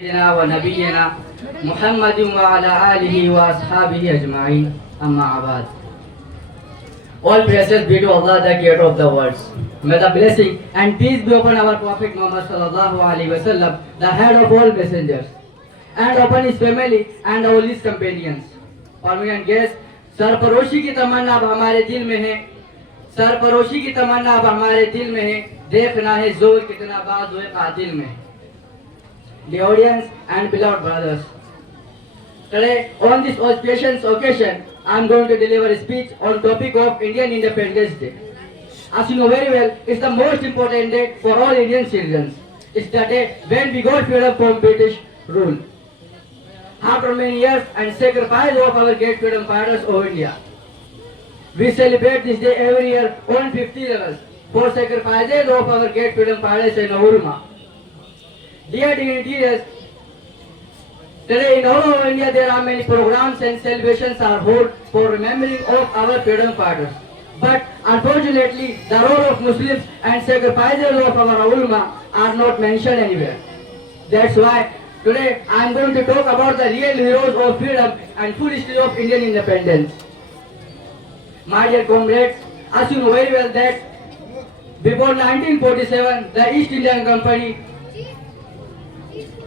سيدنا ونبينا محمد وعلى آله وأصحابه أجمعين أما بعد. All praises be to Allah, the Creator of the worlds. May the blessing and peace be upon our Prophet Muhammad sallallahu alaihi wasallam, the head of all messengers, and upon his family and all his companions. Permanent guests, सरफरोशी की तमन्ना अब हमारे दिल में है, सरफरोशी की तमन्ना अब हमारे दिल में है, देखना है जोर कितना बाज हुए कातिल में. The audience and beloved brothers, today on this auspicious occasion, I am going to deliver a speech on topic of Indian Independence Day. As you know very well, it's the most important day for all Indian citizens. It's the day when we got freedom from British rule. After many years and sacrifice of our great freedom fighters of India, we celebrate this day every year on 50 levels for sacrifices of our great freedom fighters in Urma. Dear dignitaries, today in all over India there are many programs and celebrations are held for remembering of our freedom fighters. But unfortunately, the role of Muslims and sacrifices of our ulama are not mentioned anywhere. That's why today I am going to talk about the real heroes of freedom and full history of Indian independence. My dear comrades, as you know very well that before 1947, the East Indian Company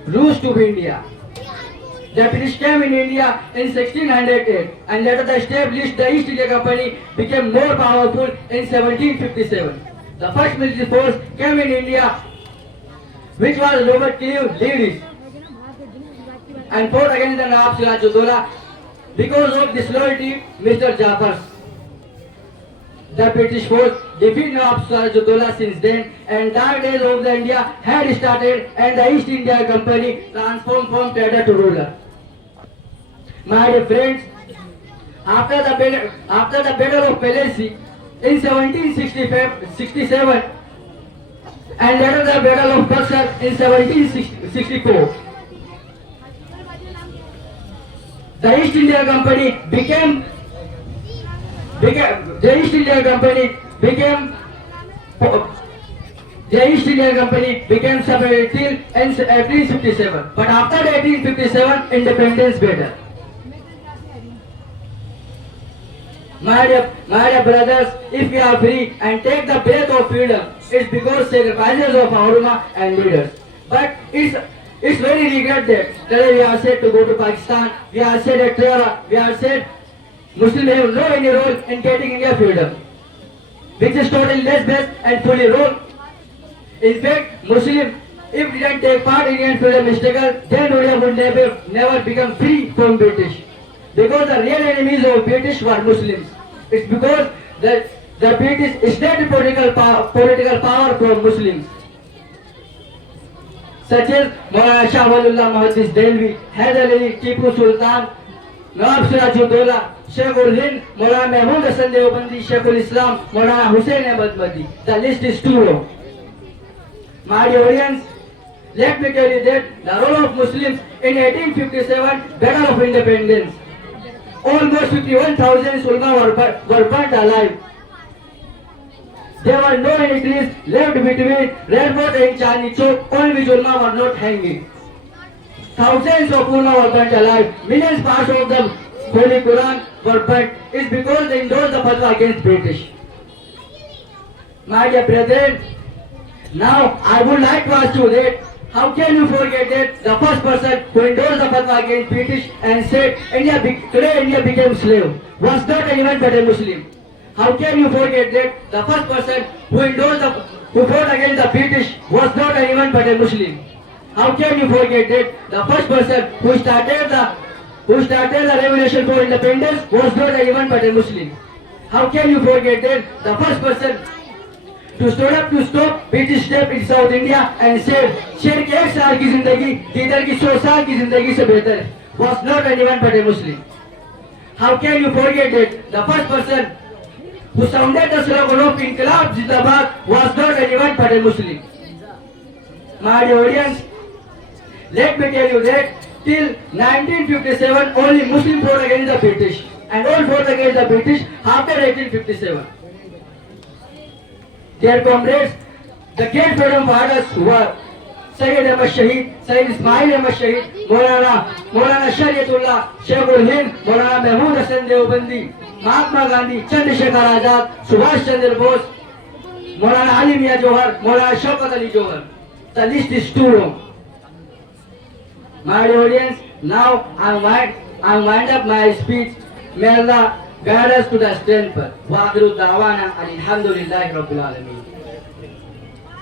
rose to India. The British came in India in 1608 and later the established the East India Company became more powerful in 1757. The first military force came in India which was Robert Clive led and fought against the Nawab Siraj-ud-Dowla. Because of disloyalty, Mr. Jaffar, the British force defeated Nawab Siraj-ud-Dowla since then, and dark days of the India had started and the East India Company transformed from trader to ruler. My dear friends, after the Battle of Plassey in 1767 and later the Battle of Buxar in 1764, the East India Company became separated till in 1857. But after the 1857 independence battle, my dear brothers, if we are free and take the breath of freedom, it's because sacrifices of our ulama and leaders. But it's very regret that today we are said to go to Pakistan, we are said at Kerala, we are said Muslims have no any role in getting India freedom, which is totally less best and fully wrong. In fact, Muslims, if they didn't take part in Indian freedom struggle, then India would never become free from British. Because the real enemies of British were Muslims. It's because the British stole political power from Muslims. Such as Maulana Shah Waliullah Muhaddis Delhi, Hyder Ali, Tipu Sultan, Nawab Siraj-ud-Dowla, Sheikhul Hind, Maulana Mahmud Hasan Deobandi, Sheikhul Islam, Maulana Hussain Ahmad Madi. The list is too long. My dear audience, let me tell you that the role of Muslims in 1857 Battle of Independence, almost 51,000 ulama were burnt alive. There were no any trees left between Red Fort and Chandni Chowk, on which ulama were not hanging. Thousands of ulama were burnt alive. Millions parts of the Holy Quran were burnt. It's because they endorsed the fatwa against British. My dear brethren, now I would like to ask you that how can you forget that the first person who endorsed the fatwa against British and said today India became slave was not anyone but a Muslim? How can you forget that the first person who fought against the British was not anyone but a Muslim? How can you forget that the first person who started the revolution for independence was not anyone but a Muslim? How can you forget that the first person to stop British step in South India and said शेर की 1 साल की जिंदगी दीदर की 100 साल की जिंदगी से बेहतर है was not anyone but a Muslim? How can you forget that the first person who sounded the slogan of Inqilab Zindabad was not anyone but a Muslim? My dear audience, let me tell you that till 1957 only Muslim fought against the British and all fought against the British after 1857. Dear comrades, the great freedom fighters were Syed Ahmad शहीद, सैयद इस्माइल अहमद शहीद, मौलाना शरीयतुल्लाह, शेखुल हिंद मौलाना महमूद हसन देवबंदी, महात्मा गांधी, चंद्रशेखर आजाद, सुभाष चंद्र बोस, मौलाना अली मियां जौहर, मौलाना शौकत अली जौहर. The list is too long. My dear audience, now I wind up my speech. May Allah guide us to the strength path. Wa akhiru da'wana alhamdulillahi rabbil alamin.